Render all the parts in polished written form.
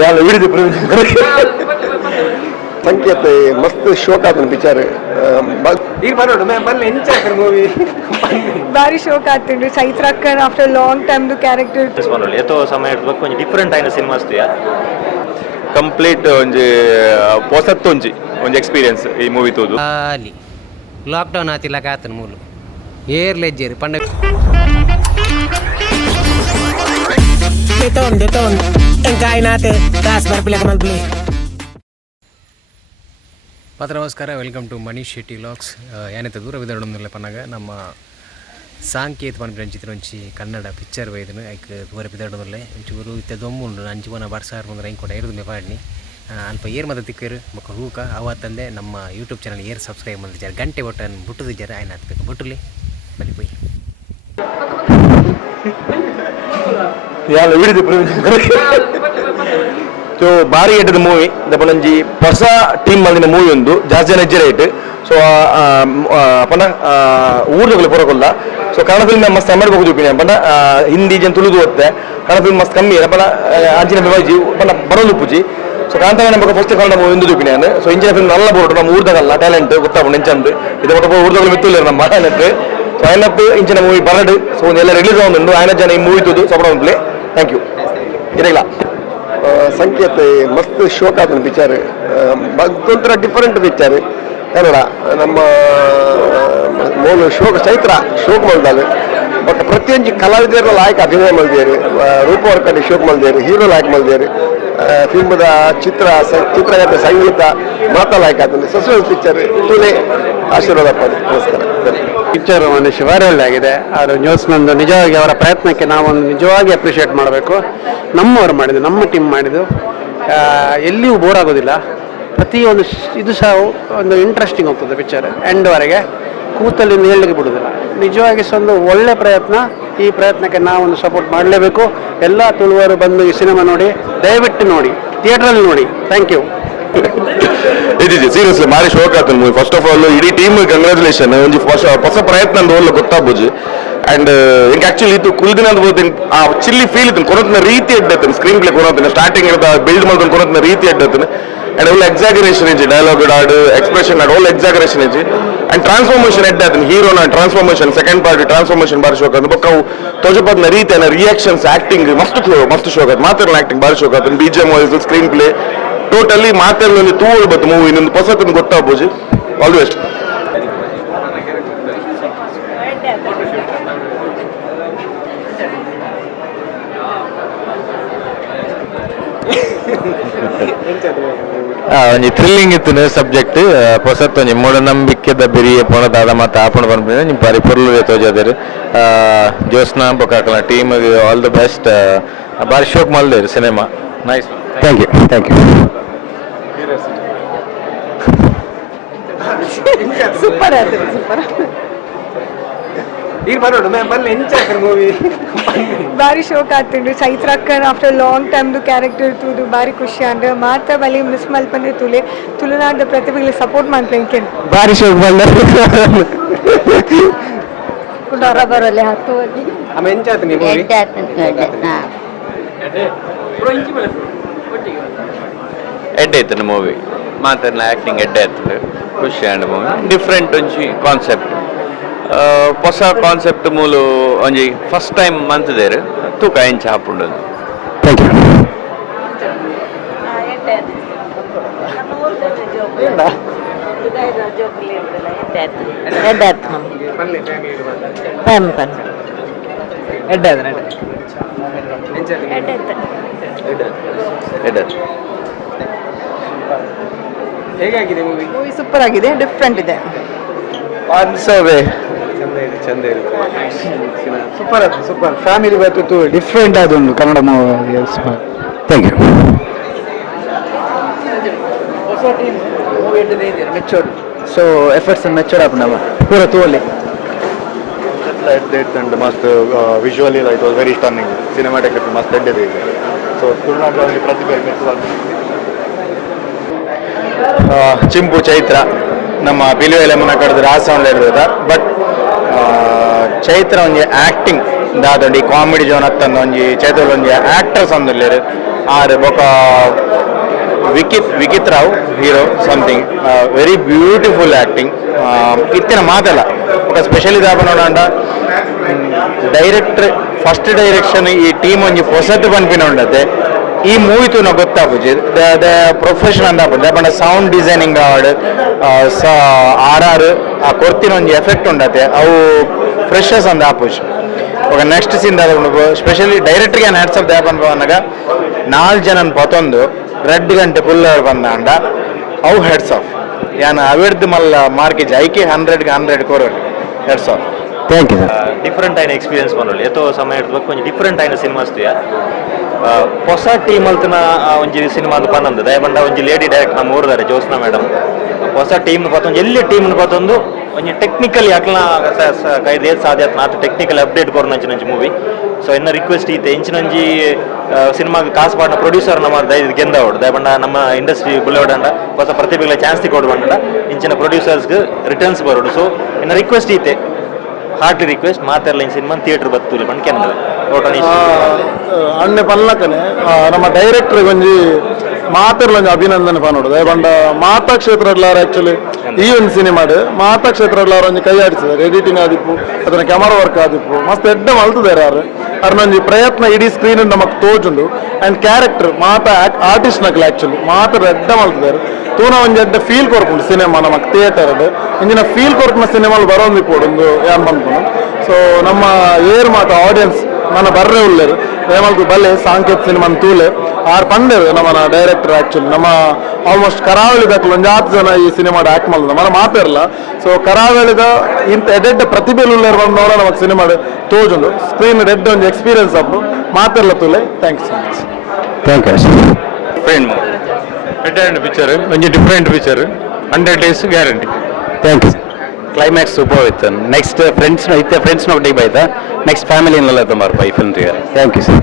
याला विडियो संकेत मस्त शोक आता पिक्चर मूवी ಬಾರಿ ಶೋಕ್ ಆಗ್ತಿಂಡು ಚೈತ್ರ ಅಕ್ಕನ್ ಆಫ್ಟರ್ ಲಾಂಗ್ ಟೈಮ್ ದು ಕ್ಯಾರೆಕ್ಟರ್ ಎತ್ತೋ ಸಮಯ ಕೊಂಚ ಡಿಫರೆಂಟ್ ಆಯ್ನ ಸಿನಿಮಾಸ್ ಕಂಪ್ಲೀಟ್ ಒಂಜಿ ಹೊಸತ್ತು ಒಂಜಿ ಎಕ್ಸ್ಪೀರಿಯನ್ಸ್ ಈ ಮೂವಿ ತೋದು ಅಲ್ಲಿ ಲಾಕ್ಡೌನ್ ಆತಿಲ್ಲ ಕಾತನ ಮೂಲು ಏರ್ಲೆಜ್ಜೇರಿ ಪಂಡ Deton enkainate das berpilih malbli. ಪತ್ರ ನಮಸ್ಕಾರ, welcome to Manish Shetty vlogs. ಏನೈತೆ ದೂರ ವಿದರ್ಡೊಂದಿಲ್ಲ ಪನ್ನಾಗ ನಮ್ಮ ಸಾಂಕೇತ ಪನ್ಪಿರಂಚಿತ್ರ ಒಂಚಿ ಕನ್ನಡ ಪಿಕ್ಚರ್ ವೈದನು ಐಕ್ ದೂರ ಬಿದರ್ಡೊಂದಿಲ್ಲ ಒಂಚೂರು ಇತ್ತೆ ದೊಮ್ಮುಂಡು ಅಂಚುವನ ಬರ್ಸಾರ್ ಬಂದ್ರೆ ಹಿಂಗೆ ಕೂಡ ಇರೋದು ಮೇಪಾಡಿನಿ ಅಲ್ಪ ಏರ್ ಮದ ತಿಕ್ಕರು ಮಕ್ಕ ಹೂಕ ಅವತ್ತಂದೆ ನಮ್ಮ ಯೂಟ್ಯೂಬ್ ಚಾನಲ್ ಏರ್ ಸಬ್ಸ್ಕ್ರೈಬ್ ಮಾಡಿದ್ದಾರೆ ಗಂಟೆ ಒಟ್ಟು ಬಿಟ್ಟುದಿದ್ದಾರೆ ಆಯ್ನ ಹತ್ಬೇಕು ಬಿಟ್ಟುಲಿ ಬಲಿ ಬೈ याला विडियो ಸೊ ಭಾರಿ ಎಟ್ಟದ ಮೂವಿ ದಪ್ಪನಂಜಿ ಹೊಸ ಟೀಮ್ ಮಲ್ಲಿನ ಮೂವಿ ಒಂದು ಜಾಸ್ತಿ ಜನ ಹೆಜ್ಜೆ ರೈಟ್ ಸೊ ಪಂಡ ಊರ್ದಗಳು ಪುರಕೊಲ್ಲ ಸೊ ಕನ್ನಡ ಫಿಲ್ಮ್ ಮಸ್ತ್ ಅಮೆರಿಕ ಹೋಗಿ ಒಪಿನಿಯನ್ ಪಂಡ ಹಿಂದಿ ಜನ ತುಳುದು ಓದ್ತೆ ಕನ್ನಡ ಫಿಲ್ಮ್ ಮಸ್ತ್ ಕಮ್ಮಿ ಪಂಡ ಅಂಚಿನ ಬಿವಾಜಿ ಪಂಡ ಬರೋದು ಪೂಜಿ ಸೊ ಕಾಂತಾಗ ನಮಗೆ first Kannada movie Hindi opinion so ಇಂಚಿನ ಫಿಲ್ಮ್ ನಲ್ಲ ಬೋರ್ಡು ನಮ್ಮ ಊರ್ದಾಗಲ್ಲ ಟ್ಯಾಲೆಂಟ್ ಗೊತ್ತಾಗ ನೆಂಚಂದು ಇದು ಒಟ್ಟು ಊರ್ದಗಳು ಮಿತ್ತುಲ್ಲ ನಮ್ಮ ಟ್ಯಾಲೆಂಟ್ ಸೊ ಆಯ್ನತ್ತು ಇಂಚಿನ ಮೂವಿ ಬರಡು ಸೊ ಎಲ್ಲ ರಿಲೀಸ್ ಆಗುಂಡು ಆಯ್ನ ಜನ ಈ ಮೂವಿ ತುದು ಸಪಡ ಪ್ಲೇ ಥ್ಯಾಂಕ್ ಯು ಇರಲ್ಲ ಸಂಕೇತ ಮಸ್ತ್ ಶೋಕ್ ಆತನ ಪಿಕ್ಚರ್ ಒಂಥರ ಡಿಫರೆಂಟ್ ಪಿಕ್ಚರ್ ಕನ್ನಡ ನಮ್ಮ ಮೂಲ ಶೋಕ್ ಚೈತ್ರ ಶೋಕ್ ಮಲ್ದಾಲು ಬಟ್ ಪ್ರತಿಯೊಂದು ಕಲಾವಿದರ ಲಾಯಕ್ ಅಭಿನಯ ಮಲ್ದಿಯರು ರೂಪವರ್ಕಡೆ ಶೋಕ್ ಮಲ್ದಿಯರು ಹೀರೋ ಲಾಯಕ್ ಮಲ್ದಿಯರು ಫಿಲ್ಮದ ಚಿತ್ರಗತ ಸಂಗೀತ ಮಾತಾ ಲಾಯಕ್ ಆತಂದ್ರೆ ಸಸ್ಪೆನ್ಸ್ ಪಿಕ್ಚರ್ ತುಲೆ ಆಶೀರ್ವಾದ ಪಡಿ ನಮಸ್ಕಾರ. ಪಿಕ್ಚರ್ ಮನುಷ್ಯ ವೈರಲ್ ಆಗಿದೆ. ಅವರು ನ್ಯೂಸ್ಮಂದು ನಿಜವಾಗಿ ಅವರ ಪ್ರಯತ್ನಕ್ಕೆ ನಾವೊಂದು ನಿಜವಾಗಿ ಅಪ್ರಿಷಿಯೇಟ್ ಮಾಡಬೇಕು. ನಮ್ಮವರು ಮಾಡಿದ್ದು, ನಮ್ಮ ಟೀಮ್ ಮಾಡಿದ್ದು, ಎಲ್ಲಿಯೂ ಬೋರ್ ಆಗೋದಿಲ್ಲ. ಪ್ರತಿಯೊಂದು ಇದು ಸಹ ಒಂದು ಇಂಟ್ರೆಸ್ಟಿಂಗ್ ಹೋಗ್ತದೆ ಪಿಕ್ಚರ್ ಎಂಡ್ವರೆಗೆ, ಕೂತಲ್ಲಿಂದ ಹೇಳಲಿಕ್ಕೆ ಬಿಡೋದಿಲ್ಲ. ನಿಜವಾಗಿ ಒಂದು ಒಳ್ಳೆ ಪ್ರಯತ್ನ. ಈ ಪ್ರಯತ್ನಕ್ಕೆ ನಾವೊಂದು ಸಪೋರ್ಟ್ ಮಾಡಲೇಬೇಕು. ಎಲ್ಲ ತುಳುವರು ಬಂದು ಈ ಸಿನಿಮಾ ನೋಡಿ, ದಯವಿಟ್ಟು ನೋಡಿ, ಥಿಯೇಟ್ರಲ್ಲಿ ನೋಡಿ. Thank you. ಸೀರಿಯಸ್ಲಿ ಭಾರಿ ಶೋಕ್ ಆತನ ಮೂವಿ. ಫಸ್ಟ್ ಆಫ್ ಆಲ್ ಇಡೀ ಟೀಮ್ ಕಂಗ್ರಾಚುಲೇಷನ್. ಒಂದು ಹೊಸ ಪ್ರಯತ್ನ ಓಲ್ಲ ಗೊತ್ತಾಗ್ಬೋದು. ಅಂಡ್ ಇಂಕ ಆಕ್ಚುಲಿ ಇದು ಕುಲ್ದಿನ ಆ ಚಿಲ್ಲಿ ಫೀಲ್ ಇತ್ತು ಕೊನತಿನ ರೀತಿ ಎಡ್ಡತ್ತನ ಸ್ಕ್ರೀನ್ ಪ್ಲೇ ಕೊನತಿನ ಸ್ಟಾರ್ಟಿಂಗ್ ಬಿಲ್ಡ್ ಮಾಡಿದ ಕೊನತಿನ ರೀತಿ ಎಡ್ಡತ್ತನ ಅಂಡ್ ಒಳ್ಳೆ ಎಕ್ಸಾಗರೇಷನ್ ಇಜ್ಜಿ ಡೈಲಾಗ್ ಆಡು ಎಕ್ಸ್ಪ್ರೆಷನ್ ಆಡು ಒಳ್ಳೆ ಎಕ್ಸಾಗರೇಷನ್ ಇಜ್ಜಿ ಅಂಡ್ ಟ್ರಾನ್ಸ್ಫಾರ್ಮೇಷನ್ ಎಡ್ಡತ್ತನ ಹೀರೋನ ಟ್ರಾನ್ಸ್ಫಾರ್ಮೇಷನ್ ಸೆಕೆಂಡ್ ಪಾರ್ಟ್ ಟ್ರಾನ್ಸ್ಫಾರ್ಮೇಷನ್ ಬಾರಿ ಶೋಕ್ ಆತ. ಬೊಕ್ಕ ಅವು ತೋಜಪಾದ್ನ ರೀತಿ ರಿಯಾಕ್ಷನ್ಸ್ ಆಕ್ಟಿಂಗ್ ಮಸ್ತ್ ಶೋಕ್ ಆತ. ಮಾತಾಡೋ ಆಕ್ಟಿಂಗ್ ಬಾರಿ ಶೋಕ್ ಆತ. BGM voice screen play totally ಮಾತಾಡಲಿ ತೂಳು ಬತ್ತು ಮೂವಿ ಇನ್ನೊಂದು ಹೊಸತನ ಗೊತ್ತಾಗ್ಬೋದು. All the best. ಒಂಜಿ ಥ್ರಿಲ್ಲಿಂಗ್ ಇತ್ತು ಸಬ್ಜೆಕ್ಟ್ ಹೊಸತ್ತು ಒಂಜಿ ಮೂಢನಂಬಿಕೆದ ಬೆರಿಯ ಪೋಣದಾದ ಮತ್ತು ಆಪಣ ಬಂದ್ಬಿಟ್ಟು ನಿಮ್ಮ ಬಾರಿ ಪೊರ್ಲು ತೋಜಾದೇರು ಜೋಸ್ನಾ ಬೊಕ್ಕಾಕಲ ಟೀಮ್ ಆಲ್ ದ ಬೆಸ್ಟ್. ಬಾರಿ ಶೋಕ್ ಮಲ್ದೇರು cinema nice. Thank you. Thank you. Super ಆಯ್ತು, ಸೂಪರ್ ಬಾರಿ ಶೋಕ್ ಆಗ್ತಿಂಡು ಚೈತ್ರ ಅಕ್ಕನ್ ಆಫ್ಟರ್ ಲಾಂಗ್ ಟೈಮ್ ದು ಕ್ಯಾರೆಕ್ಟರ್ ತೂದು ಬಾರಿ ಖುಷಿ ಅಂಡ್ ಮಾತ್ರ ಬಲಿ ಮಿಸ್ ಮಲ್ಪಂದೆ ತುಳುನಾಡ ಪ್ರತಿಭೆಗಳಿಗೆ ಸಪೋರ್ಟ್ ಮಾಡ್ಲಿಕ್ಕೆ ಭಾರಿ ಶೋಕ್ ಬಂದ ಹೊರ ಬರೋಲ್ಲ ಹತ್ತು ಎಡ್ಡೆ ಇತ್ತು ಮೂವಿ ಮಾತಾಡಿನ ಆ್ಯಕ್ಟಿಂಗ್ ಎಡ್ಡೆ ಇತ್ತು ಖುಷಿ ಆಂಡ್ ಮೂವಿ ಡಿಫ್ರೆಂಟ್ ಒಂಜಿ ಕಾನ್ಸೆಪ್ಟ್ ಹೊಸ ಕಾನ್ಸೆಪ್ಟ್ ಮೂಲು ಒಂಜಿ ಫಸ್ಟ್ ಟೈಮ್ ಮಂತದೇರು ತೂಕ ಎಂಚ ಹಾಪುಂಡು. Thank you. ಹೇಗಾಗಿದೆ ಮೂವಿ? ಮೂವಿ ಸೂಪರ್ ಆಗಿದೆ, ಡಿಫ್ರೆಂಟ್ ಇದೆ. ಸೂಪರ್ ಆಯ್ತು, ಸೂಪರ್ ಫ್ಯಾಮಿಲಿ ಬರ್ತಿತ್ತು, ಡಿಫ್ರೆಂಟ್ ಆದೊಂದು Kannada movie. Thank you. Matured so efforts matured ಆಪುಂಡವ ಪೂರ ತೋಲೆ and must visually it was very stunning. Cinematic must end it. So ತುಳುನಾಡಿನ ಪ್ರತಿಭೆ ಚಿಂಪು ಚೈತ್ರ ನಮ್ಮ ಪಿಲಿವೆಲೆಮನ ಕಡ್ದು ರಾಸ ಒಂದು ಹಿಡಿದ ಬಟ್ ಚೈತ್ರ ಒಂಜಿ ಆಕ್ಟಿಂಗ್ ದಾದೊಂದು ಕಾಮಿಡಿ ಜೋನ್ ಅತ್ತಂದು ಒಂಜಿ ಚೈತ್ರ ಒಂಜಿ ಆಕ್ಟರ್ಸ್ ಅಂದಿಲ್ಲೇರು ಆರ್ ಬೊಕ Vikith Rao hero something very beautiful acting ಇತ್ತಿನ ಮಾತಲ್ಲ ఒక ಸ್ಪೆಷಲಿ ದಾಪನೋಡ ಡೈರೆಕ್ಟರ್ ಫಸ್ಟ್ ಡೈರೆಕ್ಷನ್ ಈ ಟೀಮ್ ಒಂಜಿ ಹೊಸತು ಪನ್ಪಿನ ಉಂಡತೆ ಈ ಮೂವಿ ತೂನ ಗೊತ್ತಾಪುಜಿ ದ ಪ್ರೊಫೆಷನ್ ಅಂದಾಪುಜಿ ದಾಪಂಡ ಸೌಂಡ್ ಡಿಸೈನಿಂಗ್ ಆವಡ್ ಆರ್ ಆ ಕೊರ್ತಿನ ಒಂಜಿ ಎಫೆಕ್ಟ್ ಉಂಡತೆ ಅವು ಫ್ರೆಶಸ್ ಅಂದ ಆಪುಜಿ ఒక నెక్స్ట్ సీన్ దాదాపు స్పెషల్లీ డైరెక్ట్గా హ్యాట్సప్ దాపన్ అనగా 4 ಜನನ್ ಪತೊಂದು 2 ಗಂಟೆ ಫುಲ್ ಬಂದಾಂಡ ಅವು ಹೆಡ್ಸ್ ಆಫ್ ಯಾನ ಅವಿಡ್ದು ಮಲ್ಲ ಮಾರ್ಕೇಜ್ ಐಕೆ 100ಗೆ 100 ಕೋರೋಡ್ heads off thank you sir different ಆಯ್ನ ಎಕ್ಸ್ಪೀರಿಯನ್ಸ್ ಮಾಡೋಳು ಎತ್ತೋ ಸಮಯ ಇಡ್ಬೇಕು ಕೊಂಚ ಡಿಫ್ರೆಂಟ್ ಆಯ್ನ ಸಿನಿಮಾಸ್ ಹೊಸ ಟೀಮ್ ಅಲ್ತನ ಒಂಜಿ ಸಿನಿಮಾದ ಪನ್ನೊಂದು ದಯಬಂಡ ಒಂಜಿ ಲೇಡಿ ಡೈರೆಕ್ಟ್ ನಮ್ಮ ಊರ್ದಾರೆ ಜ್ಯೋತ್ಸ್ನಾ ಮೇಡಮ್ ಹೊಸ ಟೀಮ್ ಪತ್ತೊಂದು ಎಲ್ಲಿ ಟೀಮ್ನ ಪತ್ತೊಂದು ಒಂಜಿ ಟೆಕ್ನಿಕಲ್ ಯಾಕಲ ಕೈದು ಸಾಧ್ಯ ಆತ ಟೆಕ್ನಿಕಲ್ ಅಪ್ಡೇಟ್ ಕೊರೋನ ಅಂಚಿನಂಚಿ ಮೂವಿ ಸೊ ಇನ್ನ ರಿಕ್ವೆಸ್ಟ್ ಈತೆ ಇಂಚಿನಂಜಿ ಸಿನಿಮಾಗೆ ಕಾಸು ಪಾಡಿನ ಪ್ರೊಡ್ಯೂಸರ್ ನಮ್ಮ ಗೆಂದವಡು ದಯಬಂಡ ನಮ್ಮ ಇಂಡಸ್ಟ್ರಿ ಬುಲೆವಡಂಡ ಹೊಸ ಪ್ರತಿಭೆಗಳ ಚಾನ್ಸ್ ಕೊಡುವಂಡ ಇಂಚಿನ ಪ್ರೊಡ್ಯೂಸರ್ಸ್ಗೆ ರಿಟರ್ನ್ಸ್ ಬರೋಡು ಸೊ ಇನ್ನ ರಿಕ್ವೆಸ್ಟ್ ಈತೆ ಹಾರ್ಟ್ಲಿ ರಿಕ್ವೆಸ್ಟ್ ಮಾತೆರ್ಲ ಇನ್ ಸಿನಿಮಾ ಥಿಯೇಟರ್ ಬತ್ತೂಲಿ ಮಣ್ಕೆಂದ ಅಣ್ಣೆ ಪಲ್ಲಕನೆ ನಮ್ಮ ಡೈರೆಕ್ಟರ್ ಒಂಜಿ ಮಾತೆರ್ಲ ಅಭಿನಂದನೆ ಪನೋಡು ದಯಬಂಡ ಮಾತಾ ಕ್ಷೇತ್ರಡ್ಲಾರ ಆಕ್ಚುಲಿ ಈ ಒಂದು ಸಿನಿಮಾಡ್ ಮಾತಾ ಕ್ಷೇತ್ರಡ್ಲಾರ ಒಂಜಿ ಕೈ ಆಡಿಸಿದಾರೆ ಎಡಿಟಿಂಗ್ ಆದಿಪ್ಪು ಅದನ್ನ ಕ್ಯಾಮರಾ ವರ್ಕ್ ಆದಿಪ್ಪು ಮಸ್ತ್ ಎಡ್ಡ ಮಲ್ತದಾರೆ ಅರ್ನೊಂಜಿ ಪ್ರಯತ್ನ ಇಡೀ ಸ್ಕ್ರೀನ್ ನಮಕ್ ತೋಜುಂಡು ಅಂಡ್ ಕ್ಯಾರೆಕ್ಟರ್ ಮಾತಾ ಆರ್ಟಿಸ್ಟ್ ನಕಲ್ ಆಕ್ಚುಲಿ ಮಾತಾ ಎಡ್ಡ ಮಲ್ತದಾರೆ ತೂನ ಒಂಜಿ ಎಡ್ಡ ಫೀಲ್ ಕೊರ್ಪುಂಡು ಸಿನಿಮಾ ನಮಕ್ ಥಿಯೇಟರ್ ಇಂಜಿನ ಫೀಲ್ ಕೊರ್ಪಿನ ಸಿನಿಮಾಲ್ ಬರೋಂದು ಇಪ್ಪೊಡು ಯಾನ್ ಬಂದ್ಕೊಂಡು ಸೊ ನಮ್ಮ ಏರ್ ಮಾತ ಆಡಿಯನ್ಸ್ ನನ್ನ ಬರ್ರೆ ಉಳ್ಳೇರು ಏಮಲ್ತು ಬಲ್ಲೆ ಸಾಂಕೇತ್ ಸಿನಿಮಾನ್ ತೂಲೆ ಆರ್ ಪಂಡೇರು ನಮ್ಮ ಡೈರೆಕ್ಟರ್ ಆಕ್ಚುಲಿ ನಮ್ಮ ಆಲ್ಮೋಸ್ಟ್ ಕರಾವಳಿದ ಒಂದು 10 ಜನ ಈ ಸಿನಿಮಾಡ ಆಕ್ಟ್ ಮಾಡಿದ మన ಮಾತಿರಲ್ಲ ಸೊ ಕರಾವಳಿದ ಇಂತ ಎಡ್ಡೆಡ್ಡ ಪ್ರತಿಭೆಲು ಉಳ್ಳೇರು ಬಂದವರ ನಮಗೆ ಸಿನಿಮಾಡ್ ತೋಜುಂಡು ಸ್ಕ್ರೀನ್ ಎಡ್ಡ ಒಂದು ಎಕ್ಸ್ಪೀರಿಯನ್ಸ್ ಅಪ್ಪು ಮಾತಿರಲ್ಲ ತೂಲೆ thank you so much thank you friend return picture ಒಂಜಿ different picture 100 days guarantee thank you climax super ಇತ್ತು ನೆಕ್ಸ್ಟ್ ಫ್ರೆಂಡ್ಸ್ ಇತ್ತೆ ಫ್ರೆಂಡ್ಸ್ ನೋಡಿ ಬೈತಾ ನೆಕ್ಸ್ಟ್ ಫ್ಯಾಮಿಲಿ ಇನ್ನೆಲ್ಲ ತುಮಾರು ಬೈ film thank you sir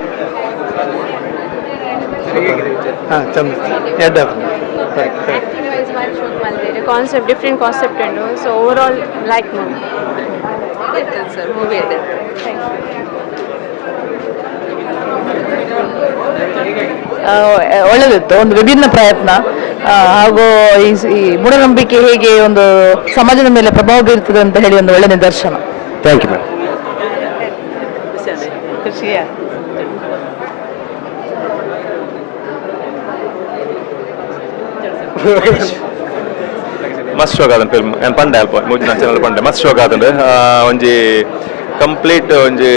concept different concept ಉಂಡು so overall like movie sir movie ಇದೆ ಒಳ್ಳೆದಿತ್ತು ಒಂದು ವಿಭಿನ್ನ ಪ್ರಯತ್ನ ಹಾಗೂ ಈ ಮೂಢನಂಬಿಕೆ ಹೇಗೆ ಒಂದು ಸಮಾಜದ ಮೇಲೆ ಪ್ರಭಾವ ಬೀರ್ತದೆ ಅಂತ ಹೇಳಿ ಒಂದು ಒಳ್ಳೆ ನಿದರ್ಶನ. Thank you madam. ಮಸ್ತ್ ಶೋಕ್ ಆದ ಫಿಲ್ಮ್ ಏನು ಪಂಡೆ ಅಲ್ಪ ಮೂಜಿ ಚಾನಲ್ ಪಂಡೆ ಮಸ್ತ್ ಶೋಕ್ ಆದಂದ್ರೆ ಒಂಜಿ ಕಂಪ್ಲೀಟ್ ಒಂಜಿ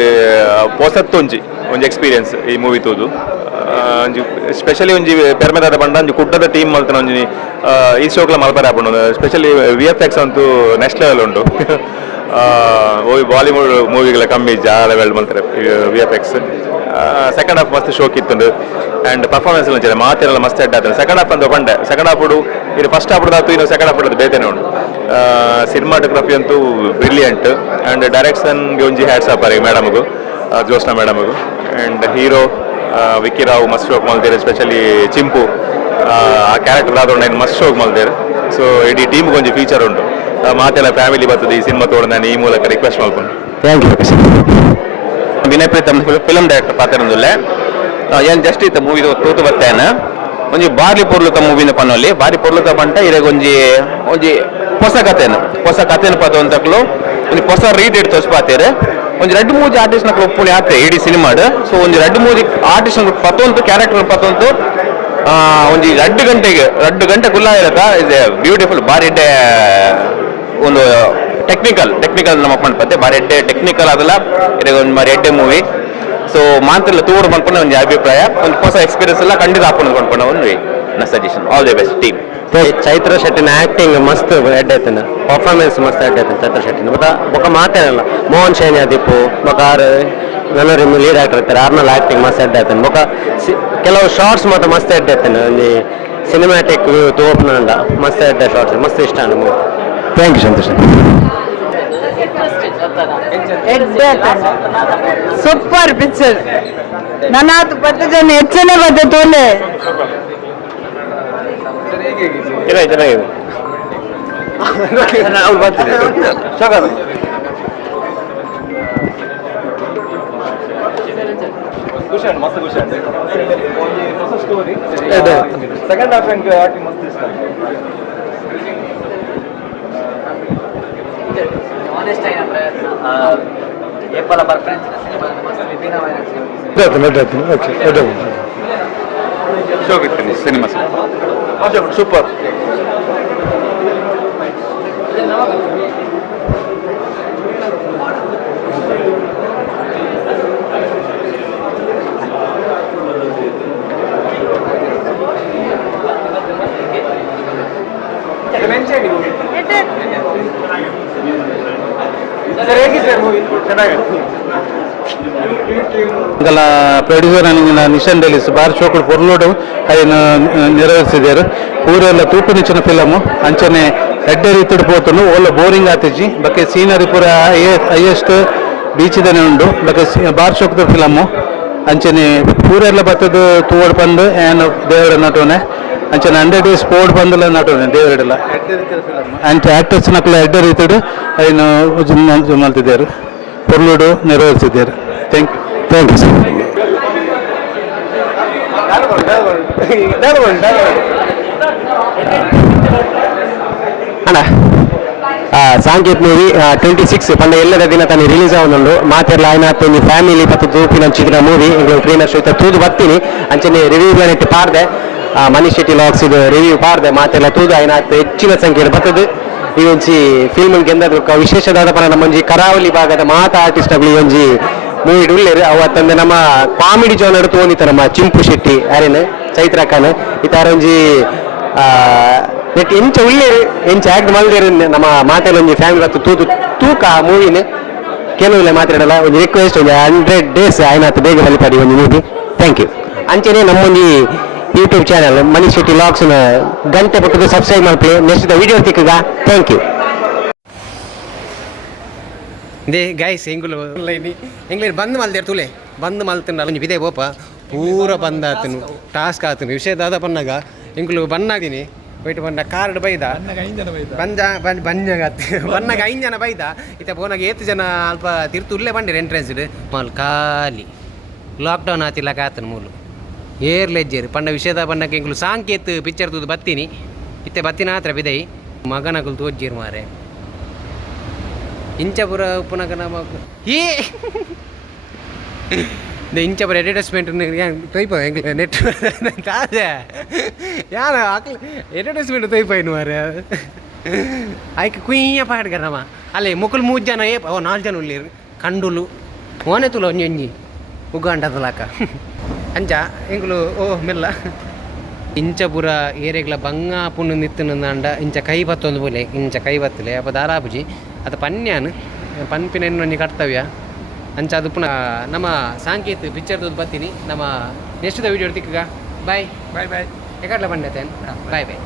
ಹೊಸತ್ತು ಒಂಜಿ ಎಕ್ಸ್ಪೀರಿಯನ್ಸ್ ಈ ಮೂವಿ ತೂದು ಒಂಜಿ ಸ್ಪೆಷಲಿ ಒಂಜಿ ಪೆರ್ಮೆದಾದ ಪಂಡ ಒಂಜಿ ಕುಡ್ಡದ ಟೀಮ್ ಮಲ್ತನ ಒಂಜಿ ಈ ಶೋಕ್ಲ ಮಲ್ಪರೆ ಹಾಕೊಂಡು ಸ್ಪೆಷಲಿ VFX ಅಂತೂ ನೆಕ್ಸ್ಟ್ ಲೆವೆಲ್ ಉಂಟು ಬಾಲಿವುಡ್ ಮೂವಿಗಳ ಕಮ್ಮಿ ಲೆವೆಲ್ ಮಲ್ತಾರೆ VFX ಸೆಕೆಂಡ್ ಹಾಫ್ ಮಸ್ತ್ ಶೋಕ್ ಇತ್ತು ಆ್ಯಂಡ್ ಪರ್ಫಾರ್ಮೆನ್ಸ್ ಇಲ್ಲ ಮಾತೆಲ್ಲ ಮಸ್ತ್ ಹೆಡ್ ಆಗ್ತದೆ ಸೆಕೆಂಡ್ ಹಾಫ್ ಅಂತ ಪಂಡೆ ಸೆಕೆಂಡ್ ಹಾಫ್ ಇದು ಫಸ್ಟ್ ಹಾಫ್ ಆಯ್ತು ಇನ್ನು ಸೆಕೆಂಡ್ ಹಾಫ್ ಬೇತೇನೆ ಉಂಟು ಸಿನಿಮಾಟೋಗ್ರಫಿ ಅಂತೂ ಬ್ರಿಲಿಯಂಟ್ ಆ್ಯಂಡ್ ಡೈರೆಕ್ಷನ್ಗೆ ಒಂಜಿ ಹ್ಯಾಟ್ಸ್ ಆಫ್ ಮೇಡಮ್ಗೂ ಜ್ಯೋತ್ಸ್ನಾ ಮೇಡಮ್ಗೂ ಆ್ಯಂಡ್ ಹೀರೋ ವಿಕ್ಕಿ ರಾವ್ ಮಸ್ತ್ ಶೋಕ್ ಮಲ್ತೀರಿ ಸ್ಪೆಷಲಿ ಚಿಂಪು ಆ ಕ್ಯಾರೆಕ್ಟರ್ ಆದವ್ರು ನಾನು ಮಸ್ತ್ ಶೋಕ್ ಮಲ್ತೀರಿ ಸೊ ಇಡೀ ಟೀಮ್ಗೆ ಒಂಜಿ ಫೀಚರ್ ಉಂಟು ಮಾತೆಲ್ಲ ಫ್ಯಾಮಿಲಿ ಬರ್ತದೆ ಈ ಸಿನಿಮಾ ತೋಡ ನಾನು ಈ ಮೂಲಕ ರಿಕ್ವೆಸ್ಟ್ ಮಾಡ್ಕೊಂಡು thank you Vinay Preetham film director ಪಾತ್ರನದುಲ್ಲೆ ಏನು ಜಸ್ಟ್ ಇತ್ತು ಮೂವಿ ತೂತು ಬರ್ತೇನೆ ಒಂಜಿ ಬಾರಿ ಪೊರ್ಲುತ ಮೂವಿನ ಪನ್ನೊಲ್ಲಿ ಬಾರಿ ಪೊರ್ಲುತ ಪಂಟ ಇರೆಗ್ ಒಂಜಿ ಹೊಸ ಕಥೆನ ಪದ ಅಂತಕ್ಲು ಒಂಜಿ ಹೊಸ ರೀಡ್ ಇಟ್ಟು ತೋರಿಸ್ಪಾತೇರೆ ಒಂಜಿ 2-3 ಆರ್ಟಿಸ್ಟ್ ನಕ್ಲು ಒಪ್ಪುಣಿ ಆತೆ ಇಡೀ ಸಿನಿಮಾಡ್ ಸೊ ಒಂಜಿ 2-3 ಆರ್ಟಿಸ್ಟ್ ಪತ್ತೊಂದು ಕ್ಯಾರೆಕ್ಟರ್ ಪತ್ತೊಂದು ಒಂಜಿ 2 ಗಂಟೆ ಕುಲ್ಲ ಇರತ್ತ ಇದೆ ಬ್ಯೂಟಿಫುಲ್ ಬಾರಿ ಒಂದು ಟೆಕ್ನಿಕಲ್ ನಮ್ಮ ಪಂಡ್ಪತ್ತೆ ಬಾರಿ ಎಡ್ಡೆ ಟೆಕ್ನಿಕಲ್ ಅದಲ್ಲ ಇರೆಗ್ ಒಂದು ಬಾರಿ ಎಡ್ಡೆ ಮೂವಿ ಸೊ ಮಾತ್ರ ತೂರು ಬಂದ್ಕೊಂಡು ಒಂದು ಅಭಿಪ್ರಾಯ ಒಂದು ಹೊಸ ಎಕ್ಸ್ಪೀರಿಯನ್ಸ್ ಎಲ್ಲ ಖಂಡಿತ ಹಾಕೊಂಡು ಕೊಂಡ್ಕೊಂಡು ಒಂದು ನನ್ನ suggestion all the best team Chaitra ಶೆಟ್ಟಿನ ಆಕ್ಟಿಂಗ್ ಮಸ್ತ್ ಎಡ್ ಆಯ್ತಾನೆ ಪರ್ಫಾರ್ಮೆನ್ಸ್ ಮಸ್ತ್ ಎಡ್ ಆಯ್ತಾನೆ ಚೈತ್ರ ಶೆಟ್ಟಿನ ಬೊಕ್ಕ ಮಾತೇನಲ್ಲ ಮೋಹನ್ ಶೈನಿ ಆದಿಪ್ಪು ಬೊಕ್ಕ ಎಲ್ಲರೂ ಲೀಡ್ ಆಕ್ಟರ್ ಇರ್ತಾರೆ ಆರ್ನಲ್ ಆಕ್ಟಿಂಗ್ ಮಸ್ತ್ ಎಡ್ ಆಯ್ತಾನೆ ಬೊಕ್ಕ ಕೆಲವು ಶಾರ್ಟ್ಸ್ ಮಾತ್ರ ಮಸ್ತ್ ಎಡ್ ಆಯ್ತಾನೆ ಒಂದು ಸಿನಿಮ್ಯಾಟಿಕ್ ವ್ಯೂ ತೋಪನಲ್ಲ ಮಸ್ತ್ ಎಡ್ಡ ಶಾರ್ಟ್ಸ್ ಮಸ್ತ್ ಇಷ್ಟ ನಮಗೆ thank you Santosh super picture ನನ್ನ 10 ಜನ ಹೆಚ್ಚನೆ ಬರ್ತದೆ ತೋಲೆ ಚೆನ್ನಾಗಿದೆ ಅವ್ರು ಬರ್ತೀನಿ ಖುಷಿ ಮಸ್ತ್ ಖುಷಿ ಸ್ಟೋರಿ ಎಡೆ. ಸೆಕೆಂಡ್ ಹಾಫ್ ಹೆಂಗೆ ಆಟಿ ಮಸ್ತ್ ಇಷ್ಟ ಓಕೆ ಎಡೆ. Cinema super. ಇಂಕಲ ಪ್ರೊಡ್ಯೂಸರ್ ಅನಿಂಗಿನ ನಿಶಾನ್ ಡೆಲಿಸ್ ಬಾರಿ ಶೋಕುಡು ಪೊರ್ಲೋಡು ಅಯ್ಯನ ನೆರವೇರಿಸಿದ್ದಾರೆ ಪೂರೆಲ್ಲ ತೂಪು ನಿಚ್ಚಿನ ಫಿಲಮು ಅಂಚನೆ ಎಡ್ಡೆ ರೀತಿಡ್ ಪೋತುಂಡು ಒಳ್ಳೆ ಬೋರಿಂಗ್ ಆತಿಜಿ ಬಕ್ಕೆ ಸೀನರಿ ಪೂರ ಹೈಯೆಸ್ಟ್ ಬೀಚಿದನೆ ಉಂಡು ಬಕ್ಕೆ ಬಾರಿ ಶೋಕದ ಫಿಲಮು ಅಂಚನೆ ಪೂರೆಲ್ಲ ಬತ್ತದು ತೂವಡ್ ಬಂದು ಏನು ದೇವರ ನಟನೆ ಅಂಚನೆ 100 days ಸ್ಪೋರ್ಟ್ ಬಂದಲ್ಲ ನಟನೆ ದೇವರಲ್ಲ ಅಂಚ ಆಕ್ಟರ್ಸ್ ನಕಲ ಎಡ್ಡೆ ರೀತಿಡು ಅಯ್ಯನು ಮಲ್ತಿದ್ದಾರೆ ಪೊರ್ಲೋಡು ನೆರವೇರಿಸಿದ್ದಾರೆ. Thank you sir. ಅಣ್ಣ ಸಾಂಕೇತ್ ಮೂವಿ 26 ಪಂಡ ಎಲ್ಲದ ದಿನ ತಾನು ರಿಲೀಸ್ ಆಗುന്നുണ്ട് ಮಾತೆಲ್ಲ ಆಯ್ನಾತು ಒಂದು ಫ್ಯಾಮಿಲಿ ಪತ್ತು ತೂಪಿನ ಚಿತ್ರ ಮೂವಿ ಎಂಗಳು ಟ್ರೈನರ್ ಸಹಿತ ತೂದು ಬರ್ತೀನಿ ಅಂಚನೆ ರಿವ್ಯೂ ನೆಟ್ಟು ಪಾರ್ದೆ ಮನೀಶ್ ಶೆಟ್ಟಿ ಲಾಕ್ಸ್ ಇದು ರಿವ್ಯೂ ಪಾರ್ದೆ ಮಾತೆಲ್ಲ ತೂದು ಆಯ್ನಾತು ಹೆಚ್ಚಿನ ಸಂಖ್ಯೆಯಲ್ಲಿ ಬರ್ತದೆ ಈ ಒಂಜಿ ಫಿಲ್ಮ್ ಗೆಂದದ ವಿಶೇಷವಾದ ಪರ ನಮ್ಮೊಂಜಿ ಕರಾವಳಿ ಭಾಗದ ಮಾತಾ ಆರ್ಟಿಸ್ಟ್ ಆಗಲಿ ಒಂಜಿ ಮೂವಿ ಉಳ್ಳೇರು ಅವತ್ತಂದು ನಮ್ಮ ಕಾಮಿಡಿ ಜೋನ್ ನಡುತ್ತು ಒಂದಿತ್ತ ನಮ್ಮ ಚಿಂಪು ಶೆಟ್ಟಿ ಯಾರೇನು ಚೈತ್ರ ಖಾನ್ ಈ ತರ ಒಂಜಿ ನೆಟ್ ಎಂಚ ಉಳ್ಳೇರು ಎಂಚ ಆಕ್ಟ್ ಮಲ್ದೇರು ನಮ್ಮ ಮಾತೆಲ್ಲ ಒಂಜಿ ಫ್ಯಾಮಿಲಿ ಬತ್ತು ತೂತು ತೂಕ ಮೂವಿನ ಕೆಲವು ಮಾತಾಡಲ್ಲ ಒಂದು ರಿಕ್ವೆಸ್ಟ್ ಒಂದು 100 days ಆಯ್ನಾತು ಬೇಗ ಬಲಿಪಾಡಿ ಒಂದು ಮೂವಿ. Thank you. ಅಂಚನೆ ನಮ್ಮೊಂದು ಯೂಟ್ಯೂಬ್ ಚಾನಲ್ ಮನೀಶ್ ಶೆಟ್ಟಿ ಲಾಕ್ಸ್ನ ಗಂಟೆ ಪಕ್ಕದ ಸಬ್ಸ್ಕ್ರೈಬ್ ಮಾಡ್ತೀವಿ ನೆಕ್ಸ್ಟ್ ವಿಡಿಯೋ ತಿಕ್ಕಗ. Thank you. ದೇ ಗೈಸ್ ಎಂಗುಲು ಎಂಗ್ಲೇರ್ ಬಂದ್ ಮಲ್ದೇರ್ ತುಲೆ ಬಂದ್ ಮಲ್ತಿನ ಒಂಜಿ ಬಿದೆ ಬೋಪ ಪೂರ ಬಂದ್ ಆತನು ಟಾಸ್ಕ್ ಆತನು ವಿಷಯ ದಾದ ಪನ್ನಾಗ ಎಂಗುಲು ಬನ್ನಾದೀನಿ ಬೈಟ್ ಬಂದ ಕಾರ್ಡ್ ಬೈದ ಬನ್ನಾಗ 5 ಜನ ಬೈದ ಇತ್ತ ಪೋನಾಗ 8 ಜನ ಅಲ್ಪ ತಿರ್ತು ಉಲ್ಲೇ ಬಂದಿರ ಎಂಟ್ರೆನ್ಸ್ ಮಾಲ್ ಖಾಲಿ ಲಾಕ್ಡೌನ್ ಆತಿಲ್ಲ ಆತನ ಮೂಲು ಏರ್ಲೆಜ್ಜೇರು ಪಂಡ ವಿಷಯದ ಪನ್ನಕ್ಕೆ ಎಂಗುಲು ಸಾಂಕೇತ್ ಪಿಕ್ಚರ್ ತೂದು ಬತ್ತೀನಿ ಇತ್ತೆ ಬತ್ತಿನ ಹತ್ರ ಬಿದೈ ಮಗನಗುಲು ತೋಜ್ಜೀರು ಮಾರೆ ಇಂಚಪುರ ಉಪನಗರ ಈ ಇಂಚಪುರ ಅಡ್ವರ್ಟೈಸ್ಮೆಂಟ್ ತೊಯ್ಪ ಎಂಗ್ಲ ನೆಟ್ ತಾಜೆ ಯಾರು ಆಕಲ್ ಅಡ್ವರ್ಟೈಸ್ಮೆಂಟ್ ತೊಯ್ಪಾಯಿನು ಮಾರೆ ಆಯ್ಕೆ ಕುಯ್ಯ ಪಾಡ್ಗರಮ್ಮ ಅಲ್ಲೇ ಮುಕ್ಕಲು 3 ಜನ 4 ಜನ ಉಳ್ಳೀರು ಕಂಡುಲು ಓನೆ ತುಲ ಒಂಜಿ ಉಗಾಂಡದಲಾಕ ಅಂಚ ಎಂಗುಲು ಓ ಮೆಲ್ಲ ಇಂಚಪುರ ಏರೆಗ್ಲ ಬಂಗ ಪುಣ್ಣು ನಿತ್ತನಂದ ಇಂಚ ಕೈ ಬತ್ತೊಂದು ಬೋಲೆ ಇಂಚ ಕೈ ಬತ್ತಲೆ ಅಪ್ಪ ದಾರಾಪುಜಿ ಅದು ಪನ್ಯಾನು ಪನ್ಪಿನ ಇನ್ನೊಂದು ಕರ್ತವ್ಯ ಅಂಚ ಅದು ಪುನಃ ನಮ್ಮ ಸಾಂಕೇತ್ ಪಿಕ್ಚರ್ ತೋದು ಬರ್ತೀನಿ ನಮ್ಮ ನೆಕ್ಸ್ಟ್ ವಿಡಿಯೋ ತಿಕ್ಕಗ ಬಾಯ್ ಬಾಯ್ ಬಾಯ್ ಯಾಕಡ್ಲ ಬಂಡತೇನು ಬಾಯ್ ಬಾಯ್.